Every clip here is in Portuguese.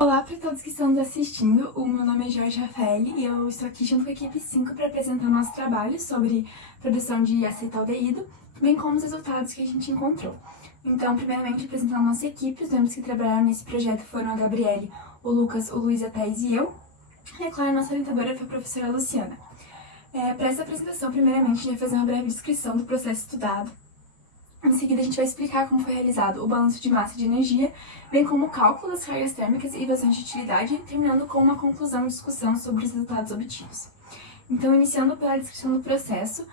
Olá para todos que estão nos assistindo, o meu nome é Jorge Rafael e eu estou aqui junto com a equipe 5 para apresentar o nosso trabalho sobre produção de acetaldeído, bem como os resultados que a gente encontrou. Então, primeiramente, apresentar a nossa equipe, os membros que trabalharam nesse projeto foram a Gabriele, o Lucas, o Luiz, a Thaís e eu. E, claro, a nossa orientadora foi a professora Luciana. Para essa apresentação, primeiramente, a gente vai fazer uma breve descrição do processo estudado. Em seguida, a gente vai explicar como foi realizado o balanço de massa e de energia, bem como o cálculo das cargas térmicas e vazões de utilidade, terminando com uma conclusão e discussão sobre os resultados obtidos. Então, iniciando pela descrição do processo,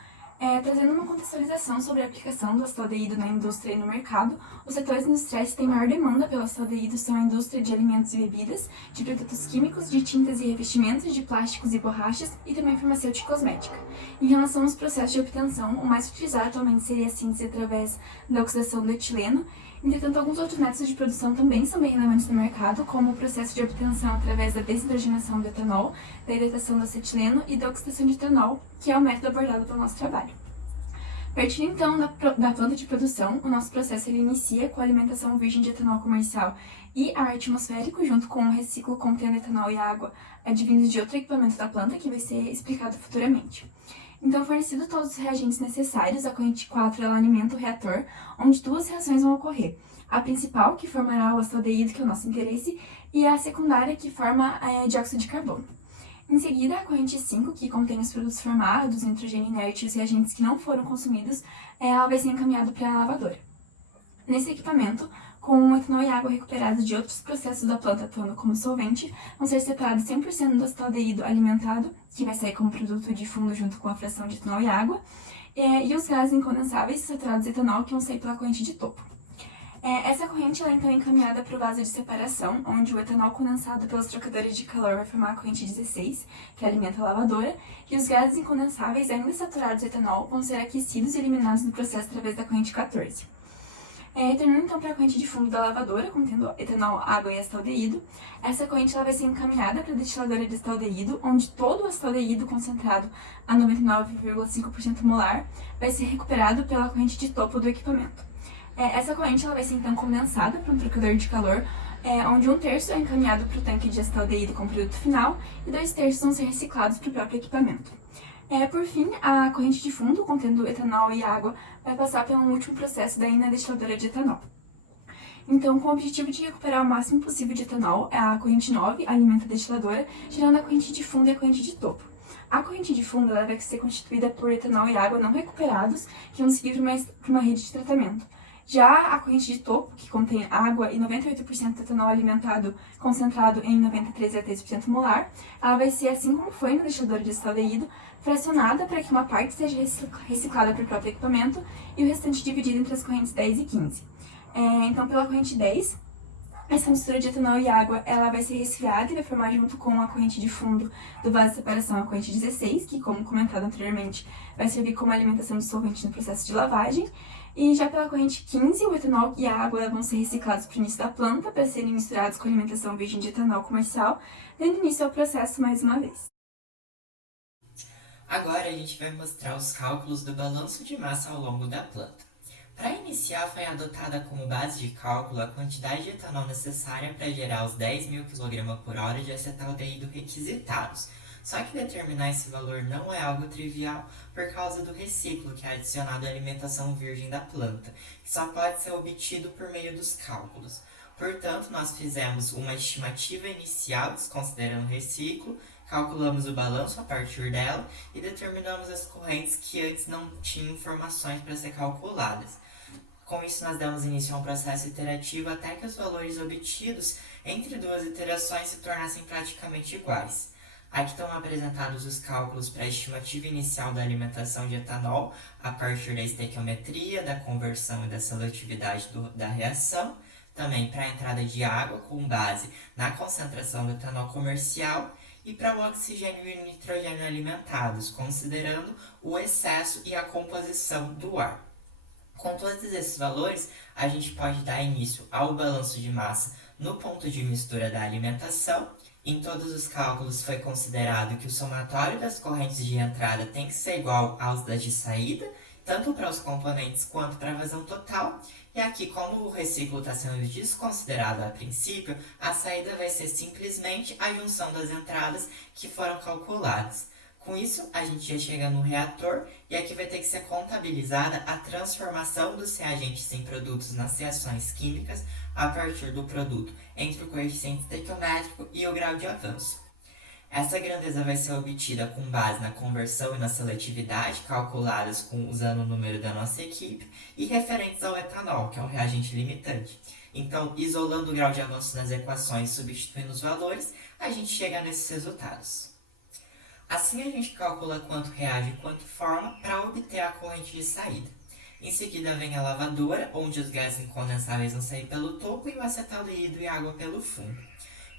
trazendo uma contextualização sobre a aplicação do acetaldeído na indústria e no mercado, os setores industriais que têm maior demanda pelo acetaldeído são a indústria de alimentos e bebidas, de produtos químicos, de tintas e revestimentos, de plásticos e borrachas e também farmacêutica e cosmética. Em relação aos processos de obtenção, o mais utilizado atualmente seria a síntese através da oxidação do etileno. Entretanto, alguns outros métodos de produção também são bem relevantes no mercado, como o processo de obtenção através da desidrogenação do etanol, da hidratação do acetileno e da oxidação de etanol, que é o método abordado pelo nosso trabalho. Partindo então da planta de produção, o nosso processo ele inicia com a alimentação virgem de etanol comercial e ar atmosférico, junto com um reciclo contendo etanol e água advindos de outro equipamento da planta, que vai ser explicado futuramente. Então, fornecidos todos os reagentes necessários, a corrente 4 ela alimenta o reator, onde duas reações vão ocorrer. A principal, que formará o acetaldeído, que é o nosso interesse, e a secundária, que forma dióxido de carbono. Em seguida, a corrente 5, que contém os produtos formados, nitrogênio inerte e os reagentes que não foram consumidos, ela vai ser encaminhada para a lavadora. Nesse equipamento, com o etanol e água recuperados de outros processos da planta atuando como solvente, vão ser separados 100% do acetaldeído alimentado, que vai sair como produto de fundo junto com a fração de etanol e água, e os gases incondensáveis saturados de etanol, que vão sair pela corrente de topo. Essa corrente ela, então, é encaminhada para o vaso de separação, onde o etanol condensado pelos trocadores de calor vai formar a corrente 16, que alimenta a lavadora, e os gases incondensáveis, ainda saturados de etanol, vão ser aquecidos e eliminados no processo através da corrente 14. Terminando então para a corrente de fundo da lavadora, contendo etanol, água e acetaldeído. Essa corrente ela vai ser encaminhada para a destiladora de acetaldeído, onde todo o acetaldeído concentrado a 99,5% molar vai ser recuperado pela corrente de topo do equipamento. Essa corrente ela vai ser então condensada para um trocador de calor, onde 1/3 é encaminhado para o tanque de acetaldeído com produto final e 2/3 vão ser reciclados para o próprio equipamento. Por fim, a corrente de fundo, contendo etanol e água, vai passar pelo último processo daí na destiladora de etanol. Então, com o objetivo de recuperar o máximo possível de etanol, a corrente 9 alimenta a destiladora, gerando a corrente de fundo e a corrente de topo. A corrente de fundo ela vai ser constituída por etanol e água não recuperados, que vão seguir para uma rede de tratamento. Já a corrente de topo, que contém água e 98% de etanol alimentado concentrado em 93,3% molar, ela vai ser, assim como foi no deixador de acetaldeído, fracionada para que uma parte seja reciclada para o próprio equipamento e o restante dividido entre as correntes 10 e 15. Então, pela corrente 10, essa mistura de etanol e água ela vai ser resfriada e vai formar junto com a corrente de fundo do vaso de separação a corrente 16, que, como comentado anteriormente, vai servir como alimentação de solvente no processo de lavagem. E já pela corrente 15, o etanol e a água vão ser reciclados para o início da planta para serem misturados com a alimentação virgem de etanol comercial, dando início ao processo mais uma vez. Agora a gente vai mostrar os cálculos do balanço de massa ao longo da planta. Para iniciar, foi adotada como base de cálculo a quantidade de etanol necessária para gerar os 10.000 kg/h de acetaldeído requisitados. Só que determinar esse valor não é algo trivial por causa do reciclo que é adicionado à alimentação virgem da planta, que só pode ser obtido por meio dos cálculos. Portanto, nós fizemos uma estimativa inicial desconsiderando o reciclo, calculamos o balanço a partir dela e determinamos as correntes que antes não tinham informações para ser calculadas. Com isso, nós damos início a um processo iterativo até que os valores obtidos entre duas iterações se tornassem praticamente iguais. Aqui estão apresentados os cálculos para a estimativa inicial da alimentação de etanol a partir da estequiometria, da conversão e da seletividade da reação, também para a entrada de água com base na concentração do etanol comercial e para o oxigênio e o nitrogênio alimentados, considerando o excesso e a composição do ar. Com todos esses valores, a gente pode dar início ao balanço de massa no ponto de mistura da alimentação. Em todos os cálculos foi considerado que o somatório das correntes de entrada tem que ser igual aos das de saída tanto para os componentes quanto para a vazão total. E aqui, como o reciclo está sendo desconsiderado a princípio, a saída vai ser simplesmente a junção das entradas que foram calculadas. Com isso, a gente já chega no reator e aqui vai ter que ser contabilizada a transformação dos reagentes em produtos nas reações químicas a partir do produto entre o coeficiente estequiométrico e o grau de avanço. Essa grandeza vai ser obtida com base na conversão e na seletividade, calculadas usando o número da nossa equipe, e referentes ao etanol, que é um reagente limitante. Então, isolando o grau de avanço nas equações e substituindo os valores, a gente chega nesses resultados. Assim, a gente calcula quanto reage e quanto forma para obter a corrente de saída. Em seguida vem a lavadora, onde os gases incondensáveis vão sair pelo topo e o acetaldeído e a água pelo fundo.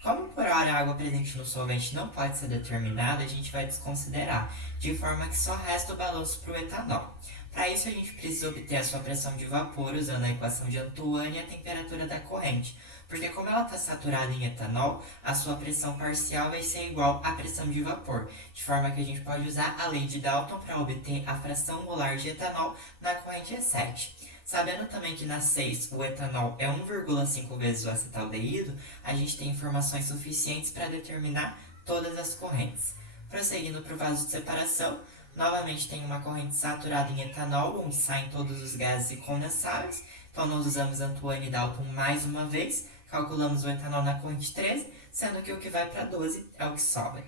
Como por hora a água presente no solvente não pode ser determinada, a gente vai desconsiderar, de forma que só resta o balanço para o etanol. Para isso, a gente precisa obter a sua pressão de vapor usando a equação de Antoine e a temperatura da corrente, porque como ela está saturada em etanol, a sua pressão parcial vai ser igual à pressão de vapor, de forma que a gente pode usar a lei de Dalton para obter a fração molar de etanol na corrente E7. Sabendo também que na 6 o etanol é 1,5 vezes o acetaldeído, a gente tem informações suficientes para determinar todas as correntes. Prosseguindo para o vaso de separação, novamente tem uma corrente saturada em etanol, onde saem todos os gases e condensáveis. Então nós usamos Antoine e Dalton mais uma vez, calculamos o etanol na corrente 13, sendo que o que vai para 12 é o que sobra.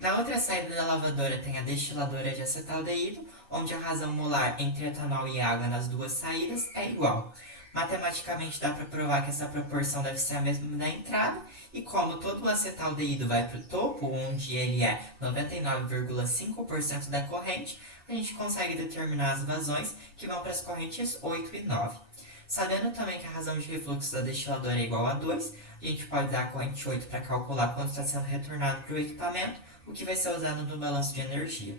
Na outra saída da lavadora tem a destiladora de acetaldeído, onde a razão molar entre etanol e água nas duas saídas é igual. Matematicamente dá para provar que essa proporção deve ser a mesma da entrada, e como todo o acetaldeído vai para o topo, onde ele é 99,5% da corrente, a gente consegue determinar as vazões que vão para as correntes 8 e 9. Sabendo também que a razão de refluxo da destiladora é igual a 2, a gente pode dar a corrente 8 para calcular quanto está sendo retornado para o equipamento, o que vai ser usado no balanço de energia.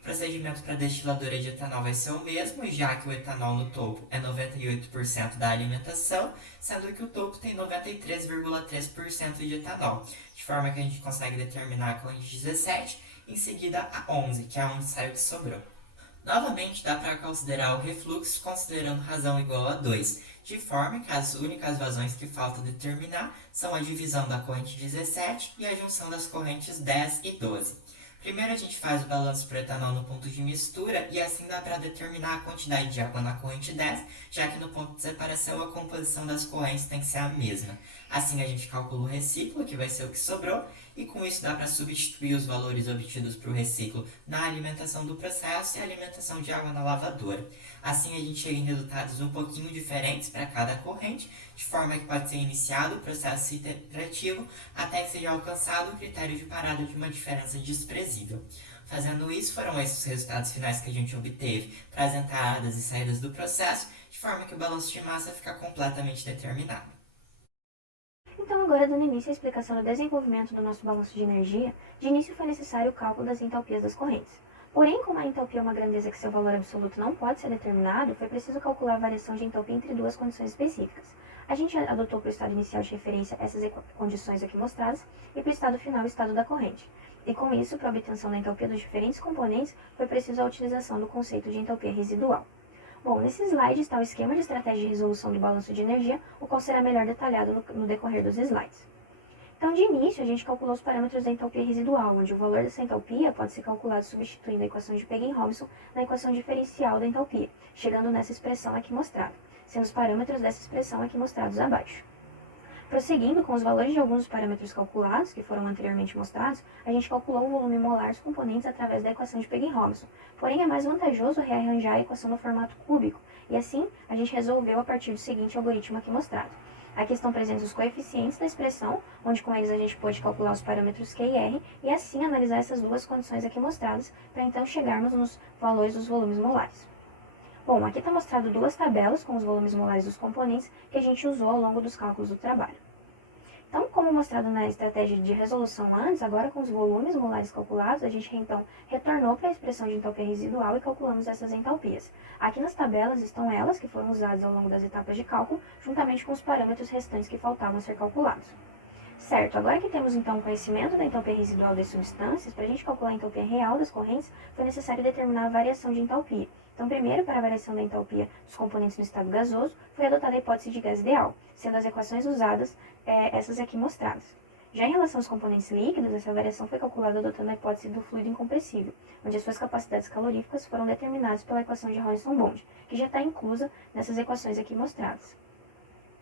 O procedimento para a destiladora de etanol vai ser o mesmo, já que o etanol no topo é 98% da alimentação, sendo que o topo tem 93,3% de etanol, de forma que a gente consegue determinar a corrente 17, em seguida a 11, que é onde sai o que sobrou. Novamente, dá para considerar o refluxo considerando razão igual a 2, de forma que as únicas vazões que falta determinar são a divisão da corrente 17 e a junção das correntes 10 e 12. Primeiro a gente faz o balanço para o etanol no ponto de mistura e assim dá para determinar a quantidade de água na corrente 10, já que no ponto de separação a composição das correntes tem que ser a mesma. Assim a gente calcula o reciclo, que vai ser o que sobrou, e com isso dá para substituir os valores obtidos para o reciclo na alimentação do processo e a alimentação de água na lavadora. Assim a gente chega em resultados um pouquinho diferentes para cada corrente, de forma que pode ser iniciado o processo iterativo até que seja alcançado o critério de parada de uma diferença desprezível. Fazendo isso, foram esses os resultados finais que a gente obteve para as entradas e saídas do processo, de forma que o balanço de massa fica completamente determinado. Então, agora dando início à explicação do desenvolvimento do nosso balanço de energia, de início foi necessário o cálculo das entalpias das correntes. Porém, como a entalpia é uma grandeza que seu valor absoluto não pode ser determinado, foi preciso calcular a variação de entalpia entre duas condições específicas. A gente adotou para o estado inicial de referência essas condições aqui mostradas e para o estado final o estado da corrente. E com isso, para a obtenção da entalpia dos diferentes componentes, foi preciso a utilização do conceito de entalpia residual. Bom, nesse slide está o esquema de estratégia de resolução do balanço de energia, o qual será melhor detalhado no decorrer dos slides. Então, de início, a gente calculou os parâmetros da entalpia residual, onde o valor dessa entalpia pode ser calculado substituindo a equação de Pegen-Robson na equação diferencial da entalpia, chegando nessa expressão aqui mostrada, sendo os parâmetros dessa expressão aqui mostrados abaixo. Prosseguindo com os valores de alguns dos parâmetros calculados, que foram anteriormente mostrados, a gente calculou o volume molar dos componentes através da equação de Pegen-Robson. Porém, é mais vantajoso rearranjar a equação no formato cúbico, e assim a gente resolveu a partir do seguinte algoritmo aqui mostrado. Aqui estão presentes os coeficientes da expressão, onde com eles a gente pôde calcular os parâmetros Q e R, e assim analisar essas duas condições aqui mostradas, para então chegarmos nos valores dos volumes molares. Bom, aqui está mostrado duas tabelas com os volumes molares dos componentes que a gente usou ao longo dos cálculos do trabalho. Então, como mostrado na estratégia de resolução antes, agora com os volumes molares calculados, a gente então retornou para a expressão de entalpia residual e calculamos essas entalpias. Aqui nas tabelas estão elas, que foram usadas ao longo das etapas de cálculo, juntamente com os parâmetros restantes que faltavam ser calculados. Certo, agora que temos então o conhecimento da entalpia residual das substâncias, para a gente calcular a entalpia real das correntes, foi necessário determinar a variação de entalpia. Então, primeiro, para a variação da entalpia dos componentes no estado gasoso, foi adotada a hipótese de gás ideal, sendo as equações usadas essas aqui mostradas. Já em relação aos componentes líquidos, essa variação foi calculada adotando a hipótese do fluido incompressível, onde as suas capacidades caloríficas foram determinadas pela equação de Rollinson-Bond, que já está inclusa nessas equações aqui mostradas.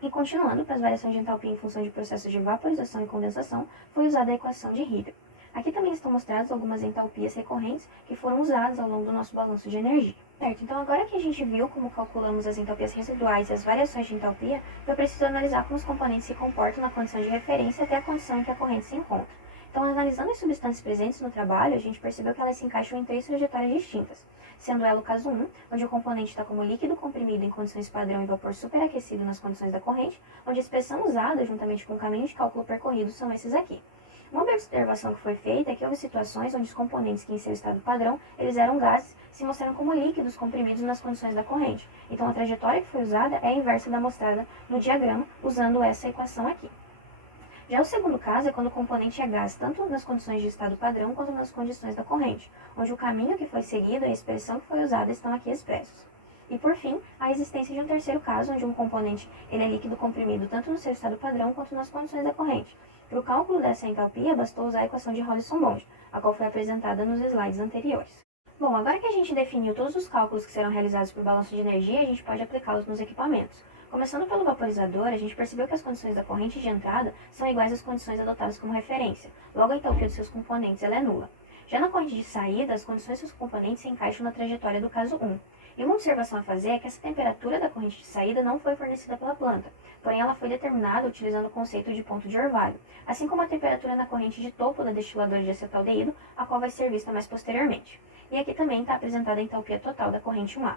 E continuando, para as variações de entalpia em função de processos de vaporização e condensação, foi usada a equação de Hibber. Aqui também estão mostradas algumas entalpias recorrentes que foram usadas ao longo do nosso balanço de energia. Certo, então agora que a gente viu como calculamos as entalpias residuais e as variações de entalpia, foi preciso analisar como os componentes se comportam na condição de referência até a condição em que a corrente se encontra. Então, analisando as substâncias presentes no trabalho, a gente percebeu que elas se encaixam em 3 trajetórias distintas, sendo ela o caso 1, onde o componente está como líquido comprimido em condições padrão e vapor superaquecido nas condições da corrente, onde a expressão usada, juntamente com o caminho de cálculo percorrido, são esses aqui. Uma observação que foi feita é que houve situações onde os componentes que em seu estado padrão, eles eram gases, se mostraram como líquidos comprimidos nas condições da corrente. Então a trajetória que foi usada é a inversa da mostrada no diagrama, usando essa equação aqui. Já o segundo caso é quando o componente é gás, tanto nas condições de estado padrão quanto nas condições da corrente, onde o caminho que foi seguido e a expressão que foi usada estão aqui expressos. E por fim, a existência de um terceiro caso, onde um componente ele é líquido comprimido tanto no seu estado padrão quanto nas condições da corrente. Para o cálculo dessa entalpia, bastou usar a equação de Rollinson-Bond, a qual foi apresentada nos slides anteriores. Bom, agora que a gente definiu todos os cálculos que serão realizados para o balanço de energia, a gente pode aplicá-los nos equipamentos. Começando pelo vaporizador, a gente percebeu que as condições da corrente de entrada são iguais às condições adotadas como referência, logo a entalpia dos seus componentes ela é nula. Já na corrente de saída, as condições dos seus componentes se encaixam na trajetória do caso 1. E uma observação a fazer é que essa temperatura da corrente de saída não foi fornecida pela planta, porém ela foi determinada utilizando o conceito de ponto de orvalho, assim como a temperatura na corrente de topo da destiladora de acetaldeído, a qual vai ser vista mais posteriormente. E aqui também está apresentada a entalpia total da corrente 1A.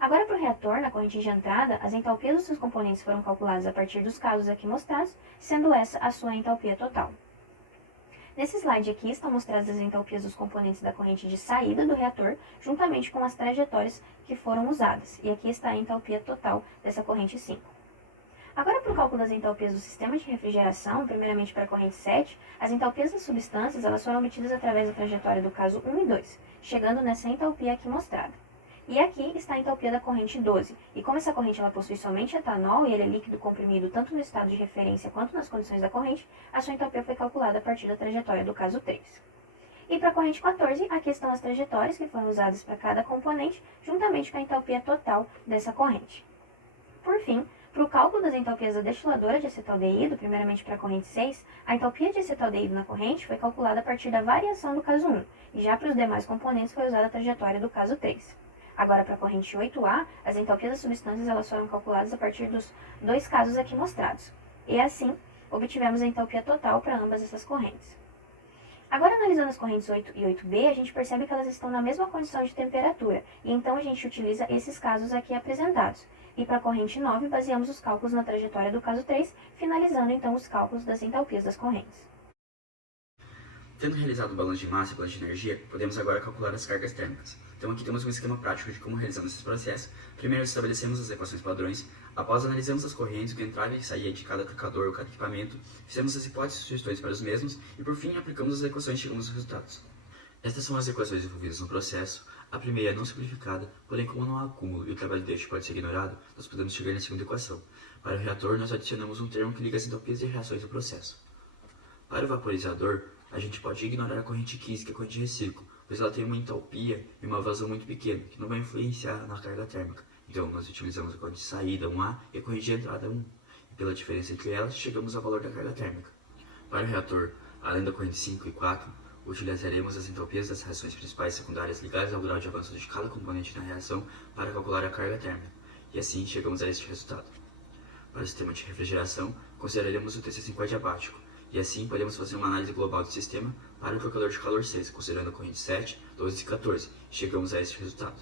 Agora, para o reator, na corrente de entrada, as entalpias dos seus componentes foram calculadas a partir dos casos aqui mostrados, sendo essa a sua entalpia total. Nesse slide aqui estão mostradas as entalpias dos componentes da corrente de saída do reator, juntamente com as trajetórias que foram usadas, e aqui está a entalpia total dessa corrente 5. Agora, para o cálculo das entalpias do sistema de refrigeração, primeiramente para a corrente 7, as entalpias das substâncias elas foram obtidas através da trajetória do caso 1 e 2, chegando nessa entalpia aqui mostrada. E aqui está a entalpia da corrente 12, e como essa corrente ela possui somente etanol e ele é líquido comprimido tanto no estado de referência quanto nas condições da corrente, a sua entalpia foi calculada a partir da trajetória do caso 3. E para a corrente 14, aqui estão as trajetórias que foram usadas para cada componente, juntamente com a entalpia total dessa corrente. Por fim, para o cálculo das entalpias da destiladora de acetaldeído, primeiramente para a corrente 6, a entalpia de acetaldeído na corrente foi calculada a partir da variação do caso 1, e já para os demais componentes foi usada a trajetória do caso 3. Agora, para a corrente 8A, as entalpias das substâncias elas foram calculadas a partir dos 2 casos aqui mostrados. E assim, obtivemos a entalpia total para ambas essas correntes. Agora, analisando as correntes 8 e 8B, a gente percebe que elas estão na mesma condição de temperatura, e então a gente utiliza esses casos aqui apresentados. E para a corrente 9, baseamos os cálculos na trajetória do caso 3, finalizando então os cálculos das entalpias das correntes. Tendo realizado o balanço de massa e balanço de energia, podemos agora calcular as cargas térmicas. Então aqui temos um esquema prático de como realizamos esses processos. Primeiro estabelecemos as equações padrões, após analisamos as correntes que entrava e saía de cada aplicador ou cada equipamento, fizemos as hipóteses e sugestões para os mesmos e por fim aplicamos as equações e chegamos aos resultados. Estas são as equações envolvidas no processo. A primeira é não simplificada, porém como não há acúmulo e o trabalho deste pode ser ignorado, nós podemos chegar na segunda equação. Para o reator, nós adicionamos um termo que liga as entalpias e reações do processo. Para o vaporizador, a gente pode ignorar a corrente 15, que é a corrente de reciclo, pois ela tem uma entalpia e uma vazão muito pequena, que não vai influenciar na carga térmica. Então, nós utilizamos a corrente de saída 1A e a corrente de entrada 1. E pela diferença entre elas, chegamos ao valor da carga térmica. Para o reator, além da corrente 5 e 4, utilizaremos as entalpias das reações principais e secundárias ligadas ao grau de avanço de cada componente na reação para calcular a carga térmica. E assim, chegamos a este resultado. Para o sistema de refrigeração, consideraremos o TC5 adiabático. E assim, podemos fazer uma análise global do sistema para o trocador de calor 6, considerando a corrente 7, 12 e 14. Chegamos a este resultado.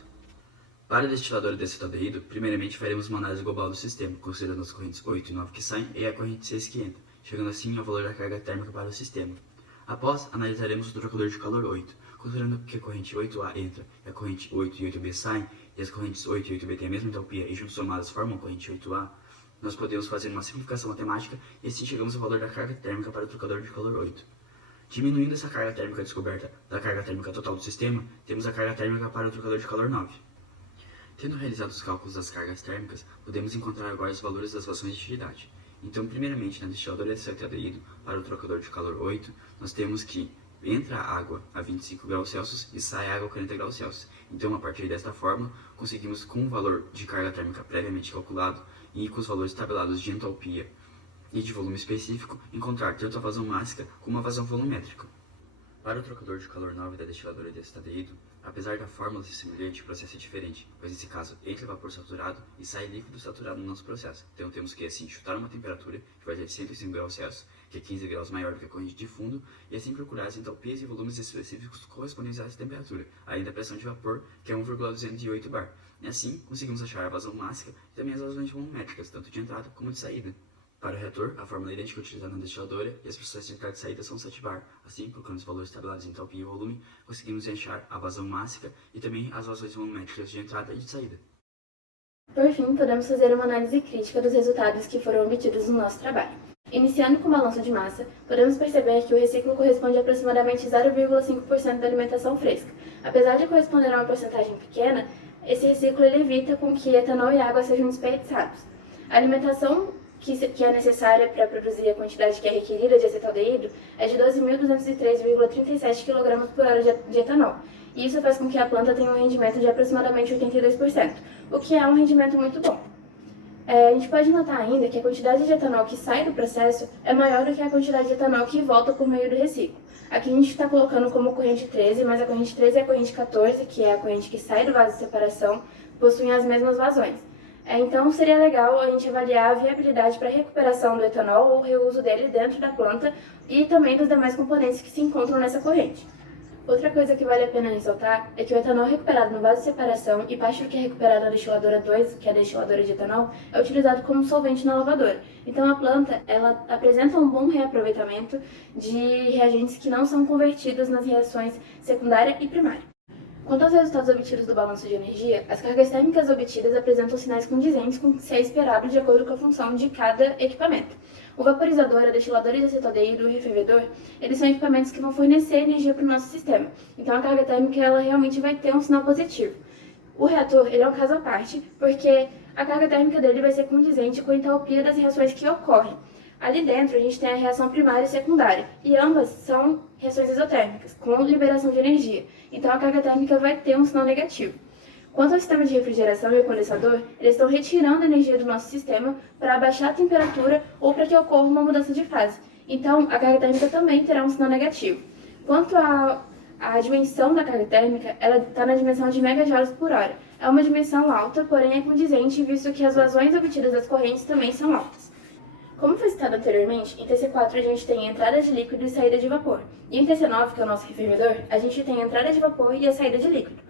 Para a destiladora de acetaldeído, primeiramente faremos uma análise global do sistema, considerando as correntes 8 e 9 que saem e a corrente 6 que entra, chegando assim ao valor da carga térmica para o sistema. Após, analisaremos o trocador de calor 8, considerando que a corrente 8A entra e a corrente 8 e 8B saem, e as correntes 8 e 8B têm a mesma entalpia e juntos somadas formam a corrente 8A, nós podemos fazer uma simplificação matemática e assim chegamos ao valor da carga térmica para o trocador de calor 8. Diminuindo essa carga térmica descoberta da carga térmica total do sistema, temos a carga térmica para o trocador de calor 9. Tendo realizado os cálculos das cargas térmicas, podemos encontrar agora os valores das equações de utilidade. Então, primeiramente, na destiladora de acetaldeído para o trocador de calor 8, nós temos que entra água a 25 graus Celsius e sai água a 40 graus Celsius. Então, a partir desta fórmula, conseguimos, com o valor de carga térmica previamente calculado e com os valores tabelados de entalpia e de volume específico, encontrar tanto a vazão mássica como a vazão volumétrica. Para o trocador de calor 9 da destiladora de acetaldeído, apesar da fórmula ser semelhante, o processo é diferente, pois nesse caso entra vapor saturado e sai líquido saturado no nosso processo. Então temos que assim chutar uma temperatura que vai ser de 105 graus Celsius, que é 15 graus maior do que a corrente de fundo, e assim procurar as entalpias e volumes específicos correspondentes a essa temperatura, além da pressão de vapor, que é 1,208 bar. E assim conseguimos achar a vazão mássica e também as vazões volumétricas, tanto de entrada como de saída. Para o reator, a fórmula idêntica utilizada na destiladora e as processos de entrada e saída são 7 bar. Assim, colocando os valores tabelados em entalpia e volume, conseguimos achar a vazão mássica e também as vazões volumétricas de entrada e de saída. Por fim, podemos fazer uma análise crítica dos resultados que foram obtidos no nosso trabalho. Iniciando com o balanço de massa, podemos perceber que o reciclo corresponde a aproximadamente 0,5% da alimentação fresca. Apesar de corresponder a uma porcentagem pequena, esse reciclo ele evita com que etanol e água sejam desperdiçados. A alimentação que é necessária para produzir a quantidade que é requerida de acetaldeído é de 12.203,37 kg por hora de etanol. E isso faz com que a planta tenha um rendimento de aproximadamente 82%, o que é um rendimento muito bom. A gente pode notar ainda que a quantidade de etanol que sai do processo é maior do que a quantidade de etanol que volta por meio do reciclo. Aqui a gente está colocando como corrente 13, mas a corrente 13 e a corrente 14, que é a corrente que sai do vaso de separação, possuem as mesmas vazões. Então, seria legal a gente avaliar a viabilidade para a recuperação do etanol ou reuso dele dentro da planta e também dos demais componentes que se encontram nessa corrente. Outra coisa que vale a pena ressaltar é que o etanol recuperado no vaso de separação e parte do que é recuperado na destiladora 2, que é a destiladora de etanol, é utilizado como solvente na lavadora. Então, a planta ela apresenta um bom reaproveitamento de reagentes que não são convertidos nas reações secundária e primária. Quanto aos resultados obtidos do balanço de energia, as cargas térmicas obtidas apresentam sinais condizentes com o que se é esperado de acordo com a função de cada equipamento. O vaporizador, a destiladora de acetaldeído e o refervedor, eles são equipamentos que vão fornecer energia para o nosso sistema. Então a carga térmica ela realmente vai ter um sinal positivo. O reator ele é um caso à parte, porque a carga térmica dele vai ser condizente com a entalpia das reações que ocorrem. Ali dentro a gente tem a reação primária e secundária, e ambas são reações exotérmicas, com liberação de energia. Então a carga térmica vai ter um sinal negativo. Quanto ao sistema de refrigeração e o condensador, eles estão retirando a energia do nosso sistema para abaixar a temperatura ou para que ocorra uma mudança de fase. Então a carga térmica também terá um sinal negativo. Quanto à dimensão da carga térmica, ela está na dimensão de megajoules por hora. É uma dimensão alta, porém é condizente, visto que as vazões obtidas das correntes também são altas. Como foi citado anteriormente, em TC4 a gente tem entrada de líquido e saída de vapor. E em TC9, que é o nosso refervedor, a gente tem a entrada de vapor e a saída de líquido.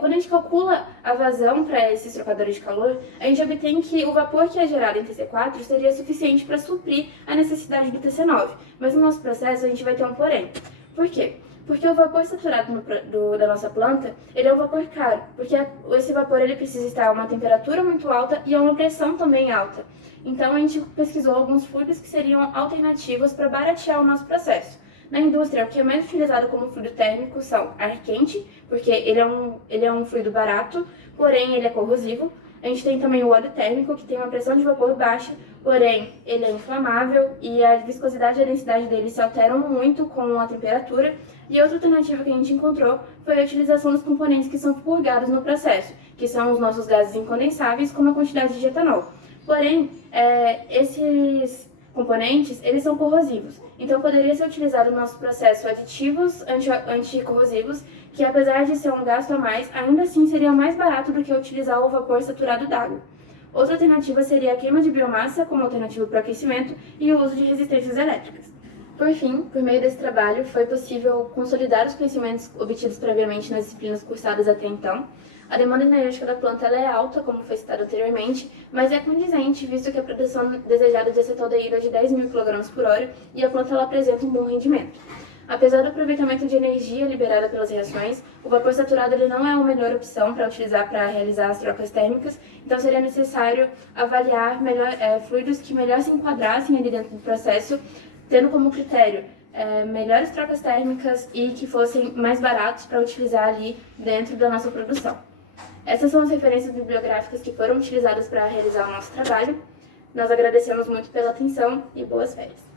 Quando a gente calcula a vazão para esses trocadores de calor, a gente obtém que o vapor que é gerado em TC4 seria suficiente para suprir a necessidade do TC9. Mas no nosso processo a gente vai ter um porém. Por quê? Porque o vapor saturado da nossa planta, ele é um vapor caro, porque esse vapor ele precisa estar a uma temperatura muito alta e a uma pressão também alta. Então a gente pesquisou alguns fluidos que seriam alternativos para baratear o nosso processo. Na indústria, o que é mais utilizado como fluido térmico são ar quente, porque ele é um fluido barato, porém ele é corrosivo. A gente tem também o óleo térmico, que tem uma pressão de vapor baixa, porém ele é inflamável e a viscosidade e a densidade dele se alteram muito com a temperatura. E outra alternativa que a gente encontrou foi a utilização dos componentes que são purgados no processo, que são os nossos gases incondensáveis, como a quantidade de etanol. Porém, esses componentes, eles são corrosivos. Então, poderia ser utilizado no nosso processo aditivos anticorrosivos, que apesar de ser um gasto a mais, ainda assim seria mais barato do que utilizar o vapor saturado d'água. Outra alternativa seria a queima de biomassa como alternativa para o aquecimento e o uso de resistências elétricas. Por fim, por meio desse trabalho, foi possível consolidar os conhecimentos obtidos previamente nas disciplinas cursadas até então. A demanda energética da planta ela é alta, como foi citado anteriormente, mas é condizente, visto que a produção desejada de acetaldeído é de 10.000 kg por hora e a planta ela apresenta um bom rendimento. Apesar do aproveitamento de energia liberada pelas reações, o vapor saturado ele não é a melhor opção para utilizar para realizar as trocas térmicas, então seria necessário avaliar fluidos que melhor se enquadrassem ali dentro do processo, tendo como critério melhores trocas térmicas e que fossem mais baratos para utilizar ali dentro da nossa produção. Essas são as referências bibliográficas que foram utilizadas para realizar o nosso trabalho. Nós agradecemos muito pela atenção e boas férias.